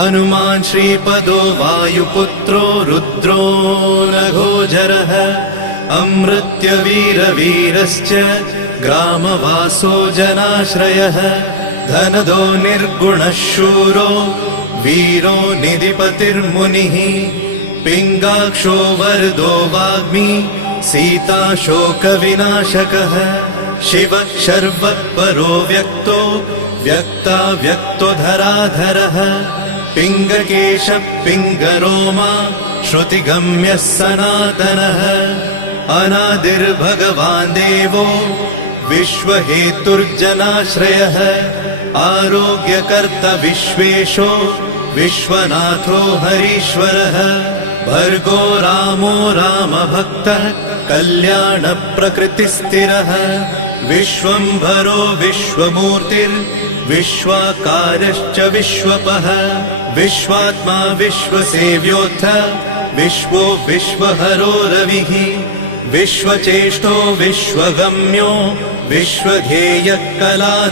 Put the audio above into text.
हनुमान् श्रीपदो वायुपुत्रो रुद्रो नघोजरः अमृत्यवीरवीरश्च ग्रामवासो जनाश्रयः धनदो निर्गुणः शूरो वीरो निधिपतिर्मुनिः पिङ्गाक्षो वरदो वाग्मी सीता शोकविनाशकः शिवः शर्वः व्यक्तो व्यक्तो धराधरः पिङ्गकेशः पिङ्गरोमा श्रुतिगम्यः सनातनः अनादिर्भगवान् देवो विश्वहेतुर्जनाश्रयः आरोग्यकर्ता विश्वेशो विश्वनाथो हरीश्वरः भर्गो रामो रामभक्तः कल्याणप्रकृतिस्थिरः विश्वम्भरो विश्वमूर्तिर्विश्वाकारश्च विश्वपः विश्वात्मा विश्वसेव्योऽथ विश्वो विश्वहरो रविः विश्वचेष्टो विश्वगम्यो विश्वध्येयः कला